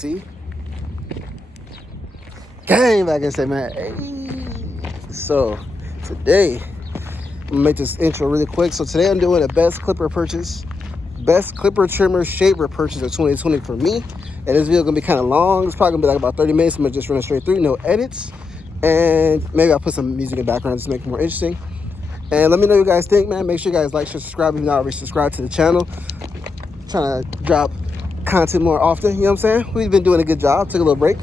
see. Gang back and say, man, hey. So today, I'm gonna make this intro really quick. So today I'm doing a best clipper trimmer shaver purchase of 2020 for me. And this video gonna be kind of long. It's probably gonna be like about 30 minutes. I'm gonna just run it straight through, no edits. And maybe I'll put some music in the background just to make it more interesting. And let me know what you guys think, man. Make sure you guys like, share, subscribe if you're not already subscribed to the channel. I'm trying to drop content more often, you know what I'm saying? We've been doing a good job. Took a little break.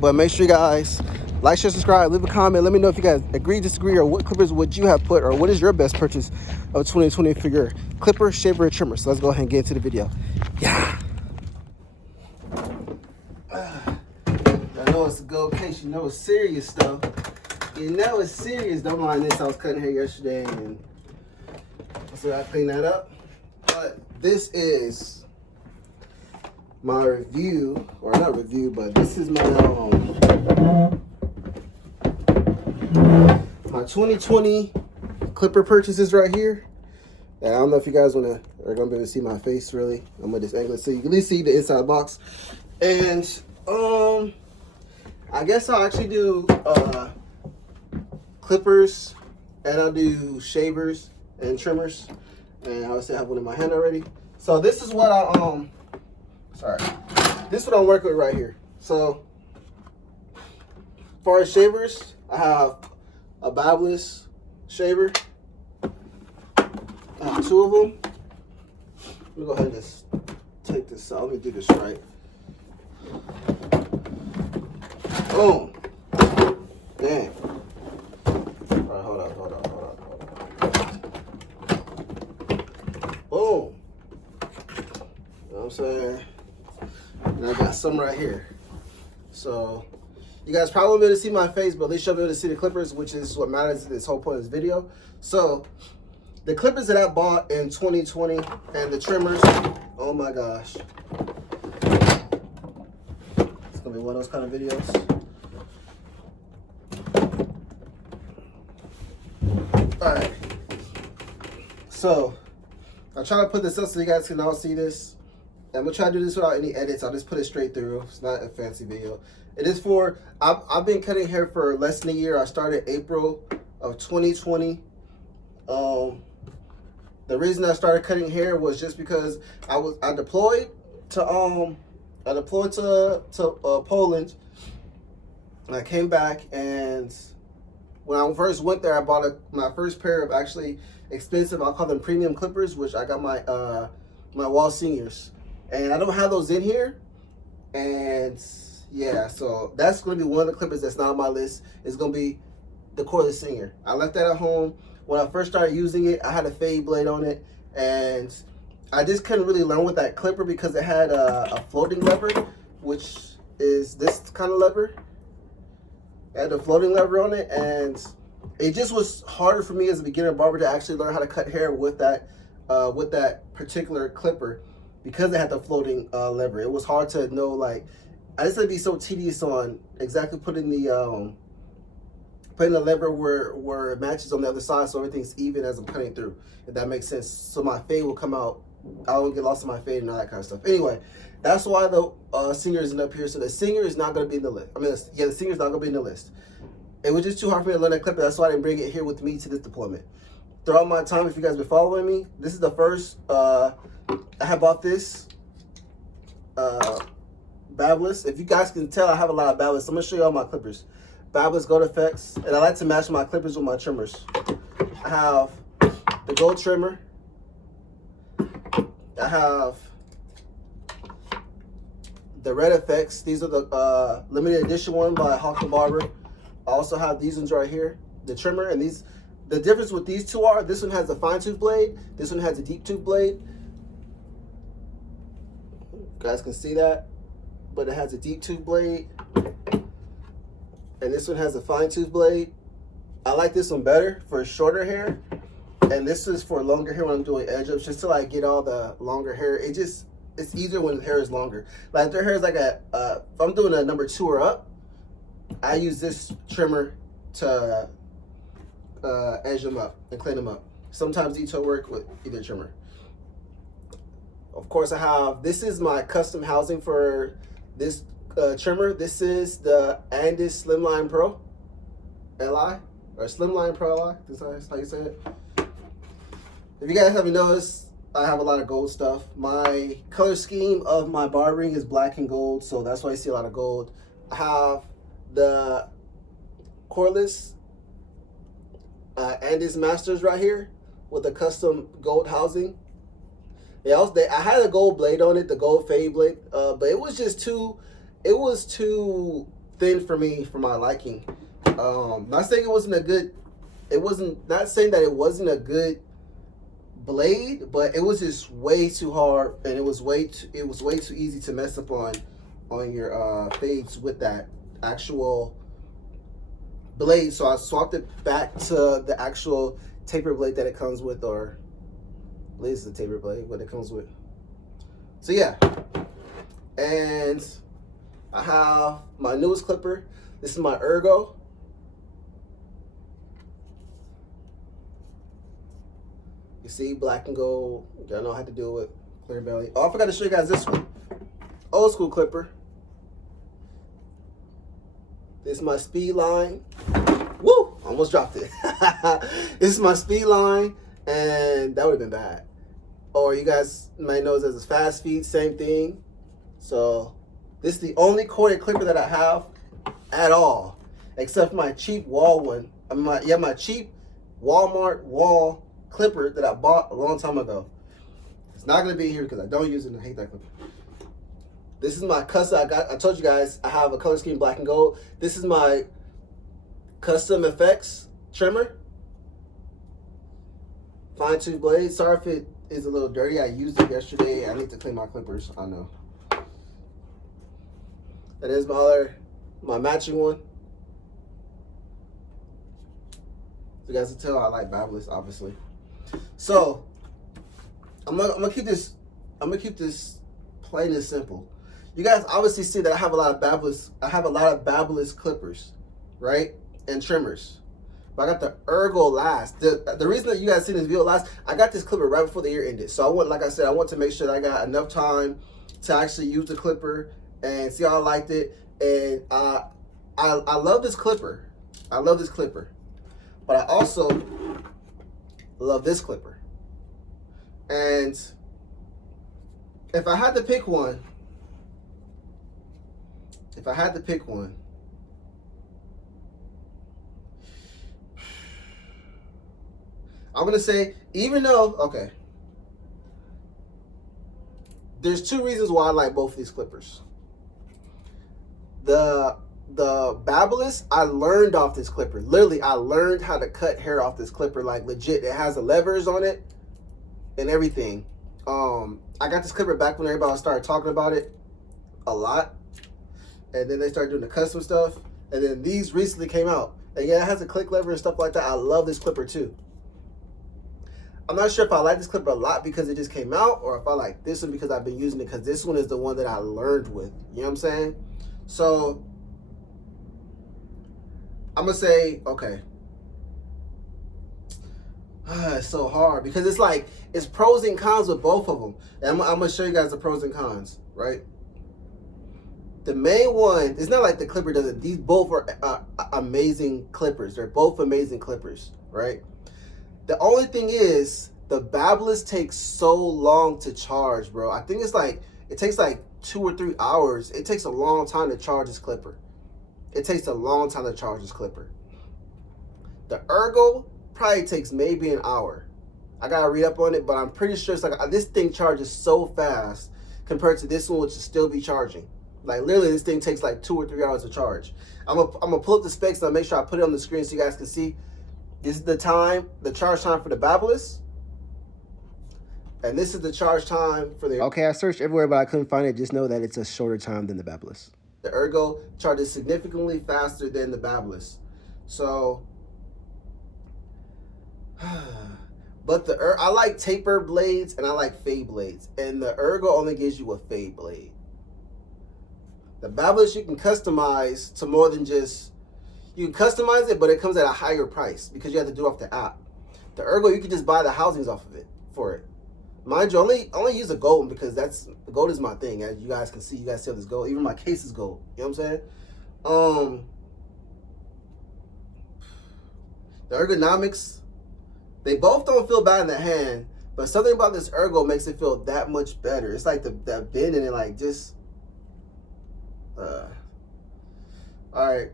But make sure you guys like, share, subscribe, leave a comment. Let me know if you guys agree, disagree, or what clippers would you have put, or what is your best purchase of 2020 for your clipper, shaver, and trimmer. So let's go ahead and get into the video. Yeah. I know it's a go case. You know it's serious, though. You know it's serious. Don't mind this. I was cutting hair yesterday, and so I cleaned that up. But this is my review, or not review, but this is my 2020 clipper purchases right here. And I don't know if you guys are gonna be able to see my face really. I'm gonna just angle it so you can at least see the inside box. And I guess I'll actually do clippers, and I'll do shavers and trimmers. And I obviously have one in my hand already. So this is what this is what I'm working with right here. So, as far as shavers, I have a Barbers shaver. I have two of them. Let me go ahead and just take this out. Let me do this right. Boom. Damn. All right, hold up. Boom. You know what I'm saying? And I got some right here. So you guys probably won't be able to see my face, but at least you'll be able to see the clippers, which is what matters in this whole point of this video. So the clippers that I bought in 2020 and the trimmers, oh my gosh. It's gonna be one of those kind of videos. All right. So I'll try to put this up so you guys can all see this. I'm gonna try to do this without any edits. I'll just put it straight through. It's not a fancy video. It is for, I've been cutting hair for less than a year. I started April of 2020. The reason I started cutting hair was just because I deployed to Poland, and I came back, and when I first went there, I bought my first pair of actually expensive, I'll call them premium clippers, which I got my my wall seniors. And I don't have those in here. And yeah, so that's going to be one of the clippers that's not on my list. It's going to be the cordless singer. I left that at home. When I first started using it, I had a fade blade on it. And I just couldn't really learn with that clipper because it had a floating lever, which is this kind of lever. It had a floating lever on it. And it just was harder for me as a beginner barber to actually learn how to cut hair with that particular clipper, because it had the floating lever. It was hard to know, like, I just had to be so tedious on exactly putting the lever where it matches on the other side, so everything's even as I'm cutting through, if that makes sense. So my fade will come out, I don't get lost in my fade and all that kind of stuff. Anyway, that's why the singer isn't up here. So the singer is not going to be in the list. The singer's not going to be in the list. It was just too hard for me to learn that clipper. That's why I didn't bring it here with me to this deployment. Throughout my time, if you guys been following me, this is the first, I have bought this Barbers. If you guys can tell, I have a lot of Barbers. So I'm going to show you all my clippers. Barbers Gold Effects. And I like to match my clippers with my trimmers. I have the gold trimmer. I have the red effects. These are the limited edition one by Hawk the Barber. I also have these ones right here, the trimmer. And these, the difference with these two are, this one has a fine tooth blade, this one has a deep tooth blade. You guys can see that, but it has a deep tooth blade, and this one has a fine tooth blade. I like this one better for shorter hair, and this is for longer hair when I'm doing edge ups, just to like get all the longer hair. It's easier when the hair is longer. Like if their hair is like if I'm doing a number 2 or up, I use this trimmer to edge them up and clean them up. Sometimes detail work with either trimmer. Of course, I have, this is my custom housing for this trimmer. This is the Andis Slimline Pro Li, or Slimline Pro Li. This is how you say it. If you guys haven't noticed, I have a lot of gold stuff. My color scheme of my barbering is black and gold, so that's why I see a lot of gold. I have the cordless Andis Masters right here with a custom gold housing. I had a gold blade on it, the gold fade blade, but it was just too thin for me, for my liking. Not saying not saying that it wasn't a good blade, but it was just way too hard, and it was way too easy to mess up on your fades with that actual blade. So I swapped it back to the actual taper blade that it comes with, or I believe it's the taper blade what it comes with. So yeah, and I have my newest clipper. This is my Ergo. You see, black and gold. Y'all know how to do it. Clear belly. Oh, I forgot to show you guys this one. Old school clipper. This is my speed line. Woo! Almost dropped it. This is my speed line, and that would have been bad. Or you guys might know this as a fast feed, same thing. So this is the only corded clipper that I have at all, except for my cheap wall one. My cheap Walmart wall clipper that I bought a long time ago. It's not gonna be here because I don't use it and I hate that clipper. This is my custom. I told you guys I have a color scheme black and gold. This is my custom effects trimmer. Fine tooth blade. Sorry if it is a little dirty. I used it yesterday. I need to clean my clippers. I know. That is my matching one. You guys can tell I like Barbers, obviously. So I'm gonna keep this plain and simple. You guys obviously see that I have a lot of Barbers clippers, right? And trimmers. But I got the Ergo last. The reason that you guys seen this video last, I got this clipper right before the year ended. So like I said, I want to make sure that I got enough time to actually use the clipper and see how I liked it. And I love this clipper. I love this clipper. But I also love this clipper. And if I had to pick one, I'm gonna say, even though, okay, there's two reasons why I like both of these clippers. The Barbers, I learned off this clipper. Literally, I learned how to cut hair off this clipper, like legit. It has the levers on it and everything. I got this clipper back when everybody started talking about it a lot. And then they started doing the custom stuff. And then these recently came out. And yeah, it has a click lever and stuff like that. I love this clipper too. I'm not sure if I like this clipper a lot because it just came out, or if I like this one because I've been using it, because this one is the one that I learned with. You know what I'm saying? So I'm gonna say, okay. It's so hard because it's like, it's pros and cons with both of them. And I'm gonna show you guys the pros and cons, right? The main one, it's not like the clipper doesn't. These both are amazing clippers. They're both amazing clippers, right? The only thing is, the Barbers takes so long to charge, bro. I think it's like, it takes like 2 or 3 hours. It takes a long time to charge this clipper. It takes a long time to charge this clipper. The Ergo probably takes maybe an hour. I gotta read up on it, but I'm pretty sure it's like, this thing charges so fast compared to this one, which will still be charging. Like literally, this thing takes like 2 or 3 hours to charge. I'm gonna pull up the specs and I'll make sure I put it on the screen so you guys can see. This is the charge time for the Barbers. And this is the charge time for the... Okay, I searched everywhere, but I couldn't find it. Just know that it's a shorter time than the Barbers. The Ergo charges significantly faster than the Barbers. So... But I like taper blades and I like fade blades. And the Ergo only gives you a fade blade. The Barbers you can customize to more than just... You can customize it, but it comes at a higher price because you have to do it off the app. The Ergo, you can just buy the housings off of it for it. Mind you, only use a gold one because gold is my thing. As you guys can see, you guys see this gold. Even my case is gold. You know what I'm saying? The ergonomics, they both don't feel bad in the hand, but something about this ergo makes it feel that much better. It's like that bend and it like just. All right.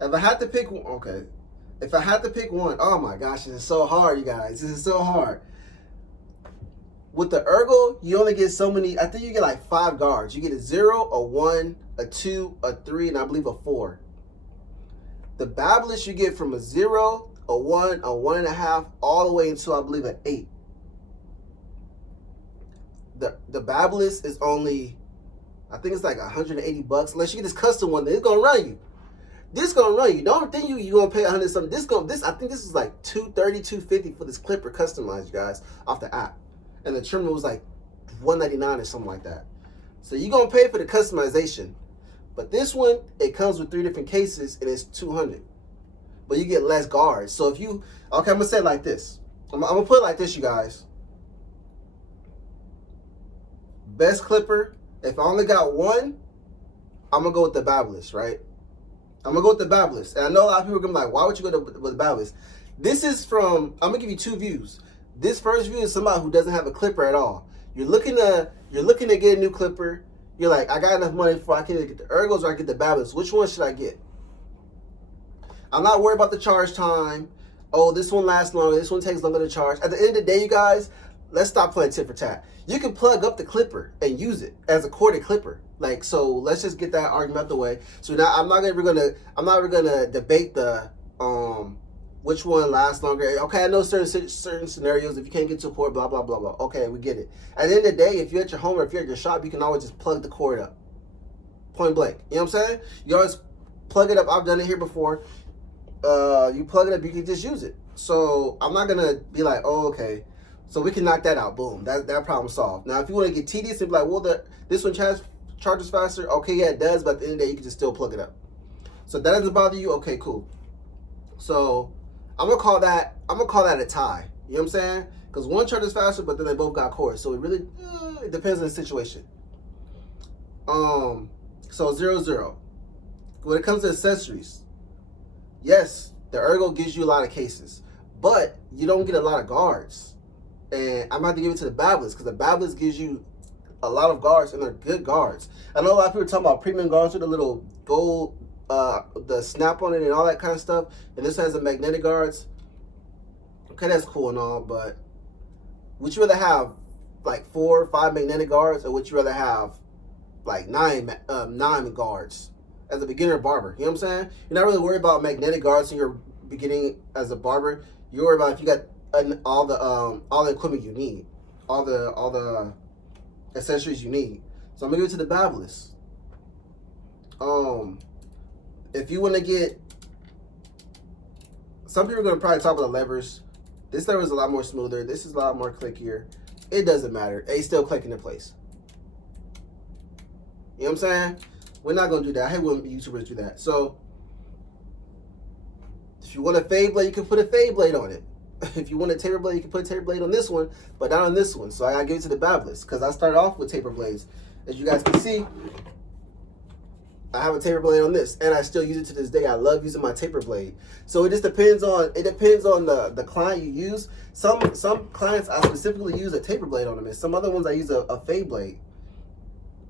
If I had to pick one, okay. If I had to pick one, oh my gosh, this is so hard, you guys. This is so hard. With the ergo, you only get so many. I think you get like 5 guards. You get a 0, a 1, a 2, a 3, and I believe a 4. The Babblish you get from a 0, a 1, a 1.5, all the way until I believe an 8. The Babblish is only, I think it's like $180 unless you get this custom one. Then it's gonna run you. This gonna run you. Don't think you gonna pay 100 something. I think this is like $230, $250 for this clipper customized, you guys, off the app. And the trimmer was like $199 or something like that. So you're gonna pay for the customization. But this one, it comes with 3 different cases and it's $200. But you get less guards. So if you, okay, I'm gonna say it like this. I'm gonna put it like this, you guys. Best clipper, if I only got one, I'm gonna go with the Babblish, right? I'm gonna go with the Babblish. And I know a lot of people are gonna be like, why would you go with the Babblish? This is from, I'm gonna give you 2 views. This first view is somebody who doesn't have a clipper at all. You're looking to get a new clipper. You're like, I got enough money before I can either get the ergos or I get the Babblish. Which one should I get? I'm not worried about the charge time. Oh, this one lasts longer. This one takes longer to charge. At the end of the day, you guys, let's stop playing tit for tat. You can plug up the clipper and use it as a corded clipper. Like, so let's just get that argument out the way. So now I'm not ever gonna debate the which one lasts longer. Okay, I know certain scenarios, if you can't get to a cord, blah blah blah blah. Okay, we get it. At the end of the day, if you're at your home or if you're at your shop, you can always just plug the cord up. Point blank. You know what I'm saying? You always plug it up. I've done it here before. You plug it up, you can just use it. So I'm not gonna be like, oh, okay. So we can knock that out. Boom. That problem solved. Now, if you want to get tedious and be like, well, this one charges faster. Okay, yeah, it does. But at the end of the day, you can just still plug it up. So that doesn't bother you. Okay, cool. So I'm gonna call that a tie. You know what I'm saying? Because one charges faster, but then they both got cords. So it really it depends on the situation. So 0-0. When it comes to accessories, yes, the ergo gives you a lot of cases, but you don't get a lot of guards. And I'm about to give it to the Babblish because the Babblish gives you a lot of guards and they're good guards. I know a lot of people are talking about premium guards with the little gold, the snap on it and all that kind of stuff. And this has the magnetic guards. Okay, that's cool and all, but would you rather have like 4 or 5 magnetic guards, or would you rather have like 9 guards as a beginner barber? You know what I'm saying? You're not really worried about magnetic guards in your beginning as a barber. You're worried about if you got all the equipment you need, all the accessories you need. So I'm gonna give it to the Babblish. If you want to get, some people are gonna probably talk about the levers. This lever is a lot more smoother. This is a lot more clickier. It doesn't matter. It's still clicking in place. You know what I'm saying? We're not gonna do that. I hate when YouTubers do that. So if you want a fade blade, you can put a fade blade on it. If you want a taper blade, you can put a taper blade on this one, but not on this one. So I gotta give it to the Babblish because I started off with taper blades. As you guys can see, I have a taper blade on this, and I still use it to this day. I love using my taper blade. So it just depends on the client you use. Some clients I specifically use a taper blade on them, and some other ones I use a fade blade.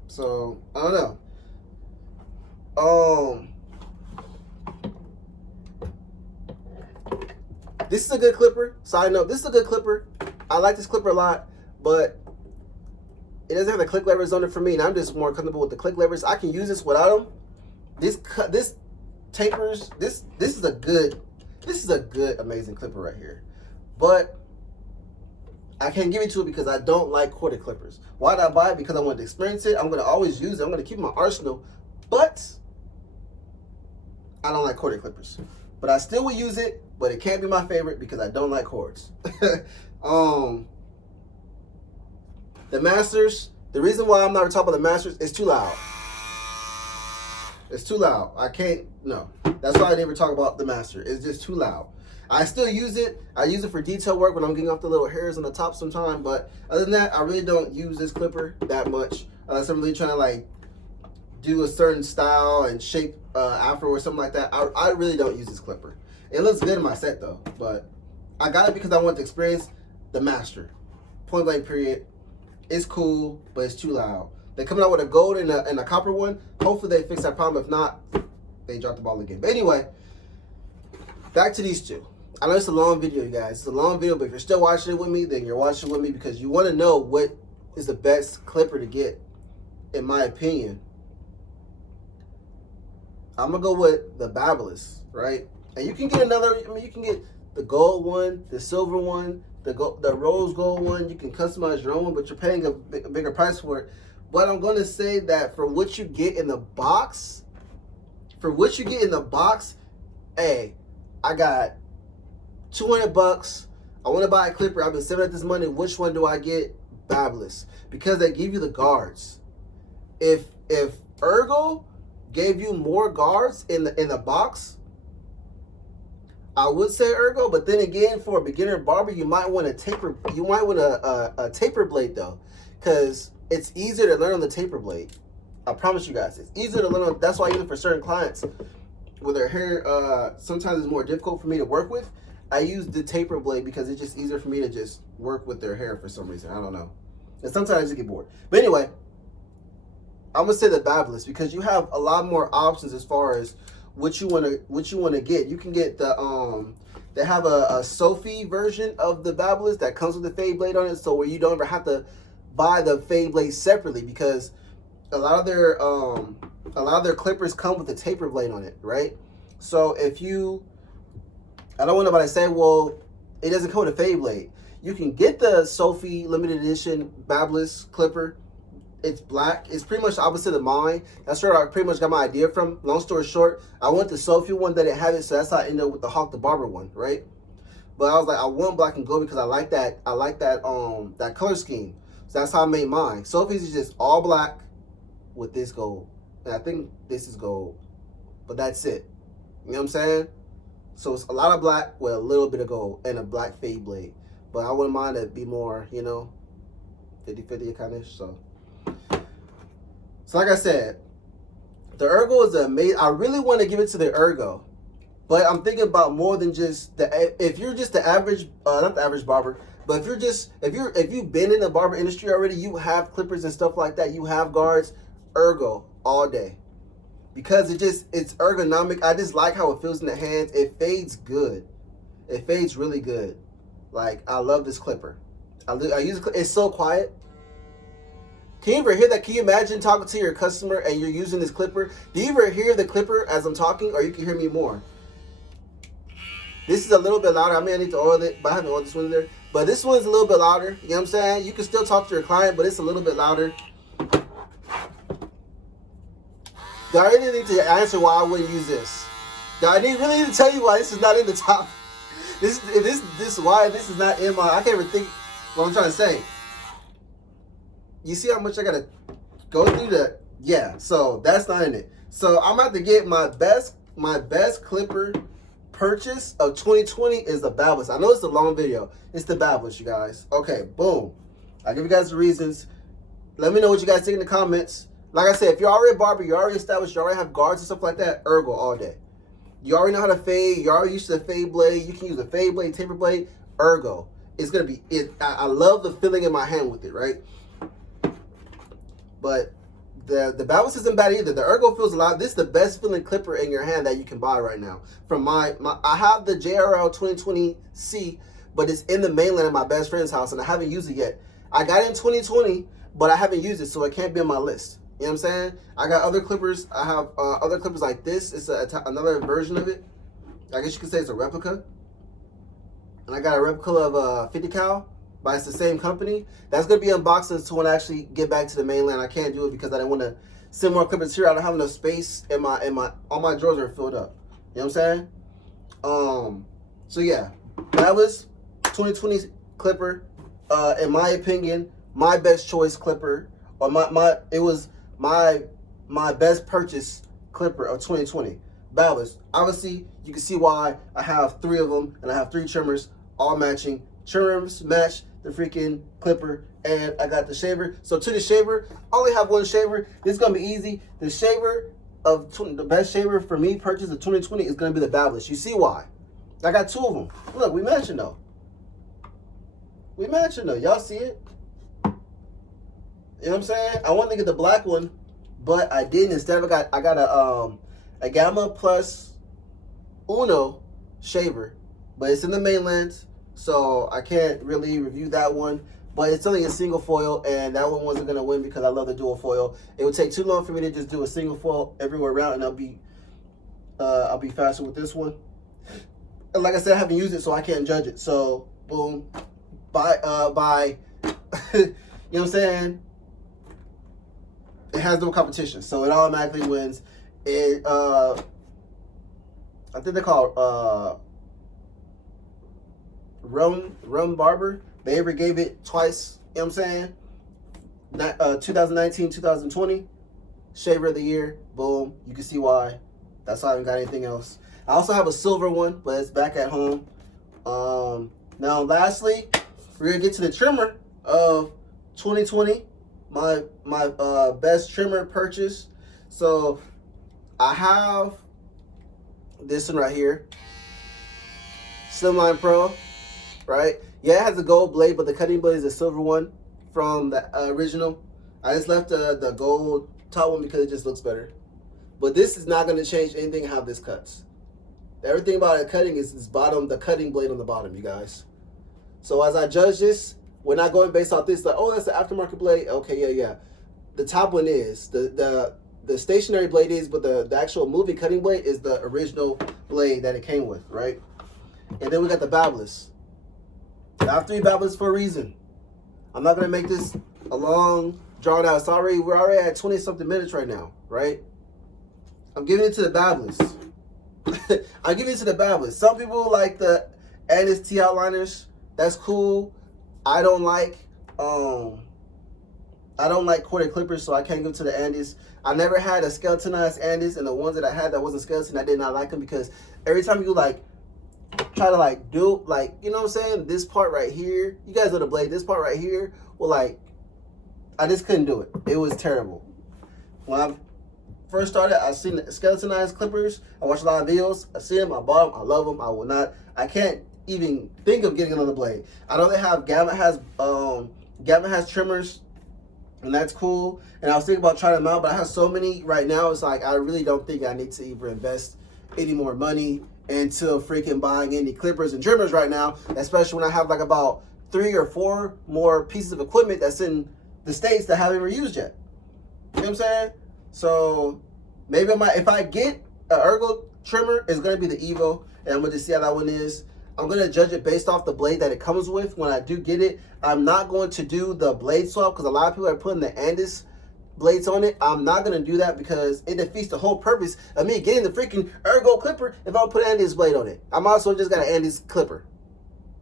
So I don't know. This is a good clipper. Side note, this is a good clipper. I like this clipper a lot, but it doesn't have the click levers on it for me, and I'm just more comfortable with the click levers. I can use this without them. This tapers. This is a good amazing clipper right here. But I can't give it to it because I don't like corded clippers. Why did I buy it? Because I wanted to experience it. I'm gonna always use it. I'm gonna keep my arsenal, but I don't like corded clippers. But I still would use it, but it can't be my favorite because I don't like cords. The Masters, the reason why I'm not talking about the Masters, it's too loud. It's too loud. I can't, no. That's why I never talk about the Master. It's just too loud. I still use it. I use it for detail work when I'm getting off the little hairs on the top sometimes. But other than that, I really don't use this clipper that much unless I'm really trying to like do a certain style and shape afro or something like that. I really don't use this clipper. It looks good in my set though, but I got it because I want to experience the master. Point blank period. It's cool, but it's too loud. They're coming out with a gold and a copper one. Hopefully they fix that problem. If not, they drop the ball again. But anyway, back to these two. I know it's a long video, you guys. It's a long video, but if you're still watching it with me, then you're watching it with me because you want to know what is the best clipper to get, in my opinion. I'm going to go with the Barbers, right? And you can get another, I mean, you can get the gold one, the silver one, the rose gold one. You can customize your own one, but you're paying a bigger price for it. But I'm going to say that for what you get in the box, hey, I got $200. I want to buy a clipper. I've been saving up this money. Which one do I get? Barbers, because they give you the guards. If Ergo gave you more guards in the box, I would say Ergo. But then again, for a beginner barber, you might want a taper. You might want a taper blade though, because it's easier to learn on the taper blade. I promise you guys, it's easier to learn on. That's why I use it for certain clients with their hair. Sometimes it's more difficult for me to work with. I use the taper blade because it's just easier for me to just work with their hair for some reason. I don't know. And sometimes I just get bored. But anyway, I'm gonna say the Barbers because you have a lot more options as far as what you wanna get. You can get the they have a Sophie version of the Barbers that comes with the fade blade on it, so where you don't ever have to buy the fade blade separately because a lot of their clippers come with a taper blade on it, right? So if you, I don't want nobody to say, well, it doesn't come with a fade blade. You can get the Sophie limited edition Barbers clipper. It's black. It's pretty much the opposite of mine. That's where I pretty much got my idea from. Long story short, I went the Sophie one that didn't have it, so that's how I ended up with the Hawk the Barber one, right? But I was like, I want black and gold because I like that that color scheme. So that's how I made mine. Sophie's is just all black with this gold. And I think this is gold. But that's it. You know what I'm saying? So it's a lot of black with a little bit of gold and a black fade blade. But I wouldn't mind it be more, you know, 50-50 kind of. So like I said, the Ergo is amazing. I really want to give it to the Ergo. But I'm thinking about more than just if you're just the average, not the average barber, but if you've been in the barber industry already, you have clippers and stuff like that, you have guards, Ergo all day. Because it's ergonomic. I just like how it feels in the hands. It fades good. It fades really good. Like, I love this clipper. I use it. It's so quiet. Can you ever hear that? Can you imagine talking to your customer and you're using this clipper? Do you ever hear the clipper as I'm talking, or you can hear me more? This is a little bit louder. I may need to oil it, but I haven't oiled this one either. But this one's a little bit louder. You know what I'm saying? You can still talk to your client, but it's a little bit louder. Do I really need to answer why I wouldn't use this? Do I really need to tell you why this is not in the top? Why this is not in my, I can't even think what I'm trying to say. You see how much I gotta go through the, yeah, so that's not in it. So I'm about to get my best clipper purchase of 2020 is the Barbers. I know it's a long video. It's the Barbers, you guys. Okay, boom. I'll give you guys the reasons. Let me know what you guys think in the comments. Like I said, if you're already a barber, you're already established, you already have guards and stuff like that, Ergo all day. You already know how to fade. You're already used to the fade blade. You can use a fade blade, taper blade, Ergo. It's going to be it. I love the feeling in my hand with it, right? But the Barbers isn't bad either. The Ergo feels a lot. This is the best feeling clipper in your hand that you can buy right now. From I have the JRL 2020C, but it's in the mainland at my best friend's house, and I haven't used it yet. I got it in 2020, but I haven't used it, so it can't be on my list. You know what I'm saying? I got other clippers. I have other clippers like this. It's another version of it. I guess you could say it's a replica. And I got a replica of 50 cal, but it's the same company. That's going to be unboxed until when I actually get back to the mainland. I can't do it because I didn't want to send more clippers here. I don't have enough space in all my drawers are filled up. You know what I'm saying? So yeah, that was 2020 clipper. In my opinion, my best choice clipper, or it was my best purchase clipper of 2020. Barbers. Obviously, you can see why I have 3 of them, and I have 3 trimmers, all matching. Trimmers match the freaking clipper, and I got the shaver. So to the shaver, I only have 1 shaver. This is gonna be easy. The shaver of the best shaver for me purchased in 2020 is gonna be the Barbers. You see why? I got 2 of them. Look, we matching though. We matching though. Y'all see it? You know what I'm saying? I wanted to get the black one, but I didn't. Instead, I got a Gamma Plus Uno shaver, but it's in the mainland, so I can't really review that one. But it's only a single foil, and that one wasn't gonna win because I love the dual foil. It would take too long for me to just do a single foil everywhere around, and I'll be faster with this one. And like I said, I haven't used it, so I can't judge it. So boom, by you know what I'm saying? It has no competition, so it automatically wins. It I think they call Rum Barber. They ever gave it twice, you know what I'm saying? 2019, 2020, shaver of the year. Boom. You can see why. That's why I haven't got anything else. I also have a silver one, but it's back at home. Now, lastly, we're gonna get to the trimmer of 2020. My best trimmer purchase. So I have this one right here, Slimline Pro, right? Yeah, it has a gold blade, but the cutting blade is a silver one from the original. I just left the gold top one because it just looks better. But this is not going to change anything how this cuts. Everything about it cutting is this bottom, the cutting blade on the bottom, you guys. So as I judge this, we're not going based off this, like, oh, that's the aftermarket blade. Okay, yeah. The top one is. The stationary blade is, but the actual moving cutting blade is the original blade that it came with, right? And then we got the Barbers. I have 3 Barbers for a reason. I'm not gonna make this a long drawn out. We're already at 20-something minutes right now, right? I'm giving it to the Barbers. I'm giving it to the Barbers. Some people like the Andes T outliners. That's cool. I don't like corded clippers, so I can't go to the Andes. I never had a skeletonized Andes, and the ones that I had that wasn't skeleton, I did not like them because every time you like try to like do like, you know what I'm saying, this part right here, you guys know the blade, this part right here, well, like, I just couldn't do it. It was terrible. When I first started, I seen the skeletonized clippers. I watched a lot of videos. I see them, I bought them, I love them. I can't even think of getting another blade. I know they have Gamma has trimmers, and that's cool. And I was thinking about trying them out, but I have so many right now. It's like I really don't think I need to even invest any more money into freaking buying any clippers and trimmers right now, especially when I have like about 3 or 4 more pieces of equipment that's in the States that I haven't ever used yet. You know what I'm saying? So maybe if I get an ergo trimmer, it's gonna be the Evo, and I'm gonna just see how that one is. I'm gonna judge it based off the blade that it comes with when I do get it. I'm not going to do the blade swap because a lot of people are putting the Andes blades on it. I'm not gonna do that because it defeats the whole purpose of me getting the freaking ergo clipper if I don't put an Andes blade on it. I'm also just got an Andes clipper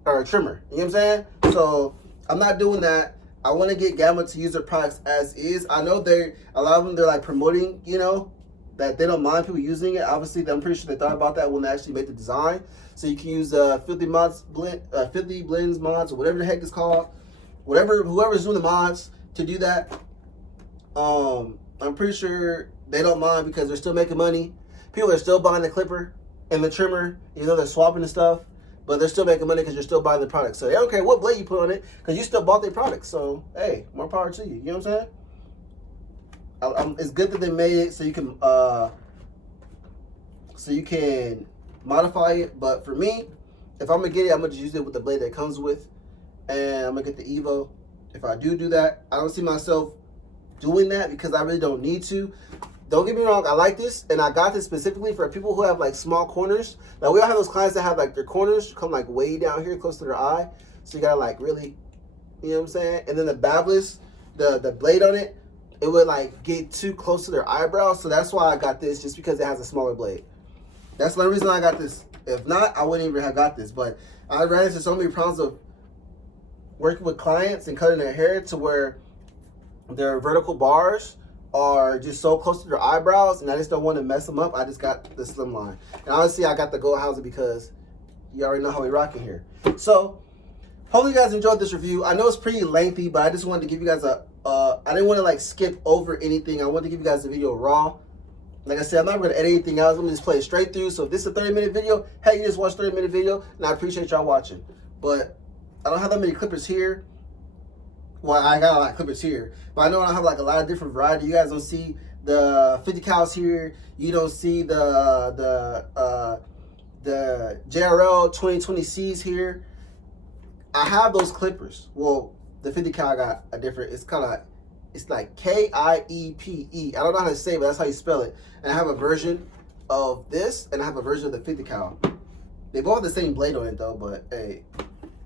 or a trimmer. You know what I'm saying? So I'm not doing that. I want to get Gamma to use their products as is. I know a lot of them, they're like promoting, you know, that they don't mind people using it. Obviously, I'm pretty sure they thought about that when they actually made the design. So you can use 50 blends mods, or whatever the heck it's called. Whoever's doing the mods to do that. I'm pretty sure they don't mind because they're still making money. People are still buying the clipper and the trimmer, even though they're swapping and stuff. But they're still making money because you're still buying the product. So they don't care what blade you put on it because you still bought their product. So, hey, more power to you. You know what I'm saying? It's good that they made it so you can modify it. But for me, if I'm going to get it, I'm going to use it with the blade that it comes with. And I'm going to get the Evo. If I do that, I don't see myself doing that because I really don't need to. Don't get me wrong, I like this, and I got this specifically for people who have like small corners. Like we all have those clients that have like their corners come like way down here close to their eye. So you gotta like really, you know what I'm saying? And then the Barbers, the blade on it, it would like get too close to their eyebrows. So that's why I got this, just because it has a smaller blade. That's the only reason I got this. If not, I wouldn't even have got this. But I ran into so many problems of working with clients and cutting their hair to where their vertical bars are just so close to their eyebrows, and I just don't want to mess them up. I just got the slim line. And honestly, I got the Gold Housing because you already know how we rocking here. So, hopefully you guys enjoyed this review. I know it's pretty lengthy, but I just wanted to give you guys I didn't want to like skip over anything. I wanted to give you guys the video raw. Like I said, I'm not going to edit anything else. I'm going to just play it straight through. So if this is a 30-minute video, hey, you just watched a 30-minute video, and I appreciate y'all watching. But I don't have that many clippers here. Well, I got a lot of clippers here, but I know I have like a lot of different variety. You guys don't see the 50 cals here. You don't see the JRL 2020Cs here. I have those clippers. Well, the 50 cal I got a different. It's like KIEPE. I don't know how to say it, but that's how you spell it. And I have a version of this, and I have a version of the 50 cal. They both have the same blade on it though, but hey,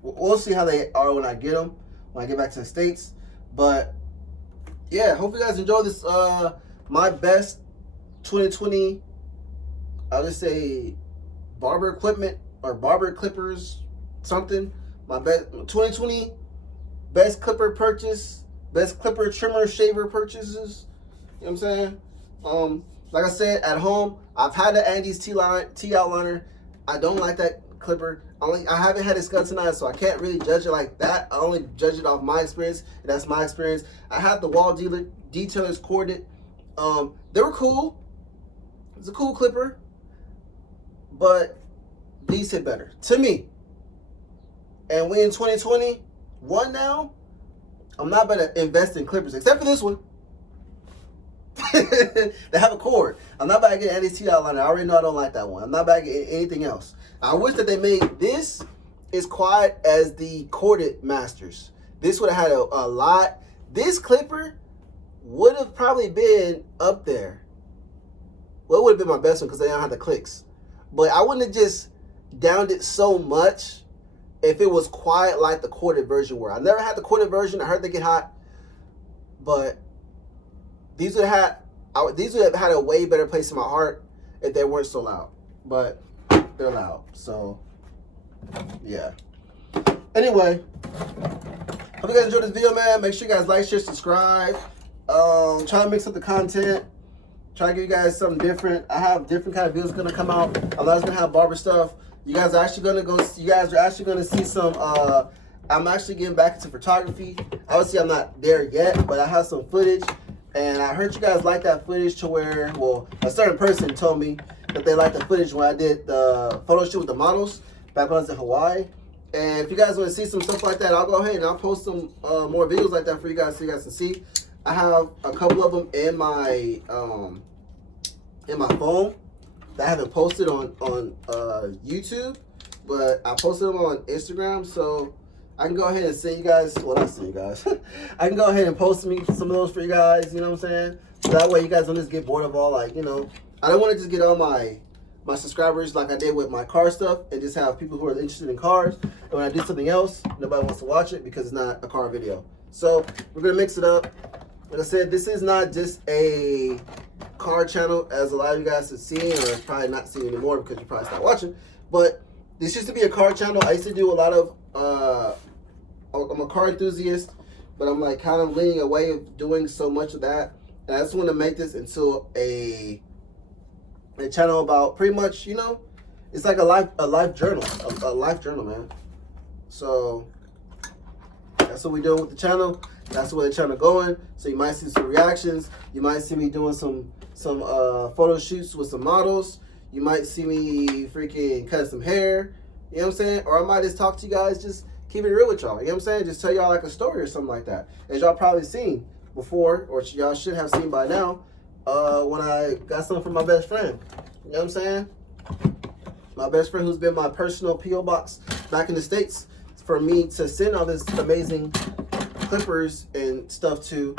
we'll see how they are when I get them. When I get back to the States. But yeah, hope you guys enjoy this my best 2020, I'll just say barber equipment or barber clippers, something. My best 2020 best clipper purchase, best clipper trimmer shaver purchases. You know what I'm saying? Like I said, at home, I've had the Andes T outliner. I don't like that clipper. I haven't had it skeletonized, so I can't really judge it like that. I only judge it off my experience, and that's my experience. I have the wall detailers corded. They were cool. It's a cool clipper, but these hit better to me. And we in 2021 now. I'm not going to invest in clippers except for this one. They have a cord. I'm not about to get an NXT outliner. I already know I don't like that one. I'm not about to get anything else. I wish that they made this as quiet as the corded masters. This would have had a lot. This clipper would have probably been up there. Well, it would have been my best one because they don't have the clicks. But I wouldn't have just downed it so much if it was quiet like the corded version were. I never had the corded version. I heard they get hot. But these would have had a way better place in my heart if they weren't so loud. But they're loud. So, yeah. Anyway, hope you guys enjoyed this video, man. Make sure you guys like, share, subscribe. Try to mix up the content. Try to give you guys something different. I have different kind of videos gonna come out. I'm not gonna have barber stuff. You guys are actually gonna see some. I'm actually getting back into photography. Obviously, I'm not there yet, but I have some footage. And I heard you guys like that footage to where, well, a certain person told me that they liked the footage when I did the photo shoot with the models back when I was in Hawaii. And if you guys want to see some stuff like that, I'll go ahead and I'll post some more videos like that for you guys so you guys can see. I have a couple of them in my phone that I haven't posted on YouTube, but I posted them on Instagram, so I can go ahead and send you guys, well, not send you guys, I can go ahead and post some of those for you guys, you know what I'm saying? So that way you guys don't just get bored of all, like, you know, I don't want to just get all my subscribers like I did with my car stuff and just have people who are interested in cars. And when I do something else, nobody wants to watch it because it's not a car video. So we're going to mix it up. Like I said, this is not just a car channel as a lot of you guys have seen, or probably not seen anymore because you probably stopped watching. But this used to be a car channel. I used to do a lot of, I'm a car enthusiast, but I'm like kind of leaning away of doing so much of that. And I just want to make this into a channel about pretty much, you know, it's like a life journal, man. So that's what we're doing with the channel. That's where the channel going. So you might see some reactions. You might see me doing some photo shoots with some models. You might see me freaking cutting some hair. You know what I'm saying? Or I might just talk to you guys, just keep it real with y'all. You know what I'm saying? Just tell y'all like a story or something like that. As y'all probably seen before, or y'all should have seen by now, when I got something from my best friend. You know what I'm saying? My best friend who's been my personal P.O. box back in the States for me to send all this amazing clippers and stuff to.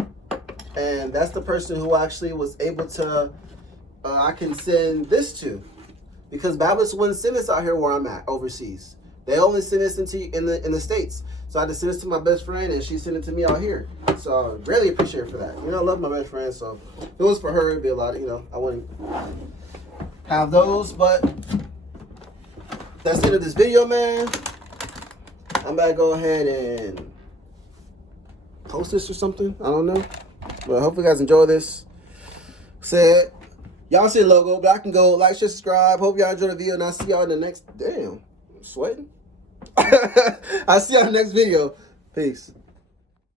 And that's the person who actually was able to, I can send this to. Because Barbers wouldn't send this out here where I'm at, overseas. They only send this in the States. So I had to send this to my best friend, and she sent it to me out here. So I really appreciate her for that. You know, I love my best friend, so if it was for her, it'd be a lot of, you know, I wouldn't have those. But that's the end of this video, man. I'm about to go ahead and post this or something. I don't know. But I hope you guys enjoy this. said, y'all see the logo, black and gold. Like, share, subscribe. Hope y'all enjoyed the video, and I'll see y'all in the next. Damn, I'm sweating. I'll see y'all in the next video. Peace.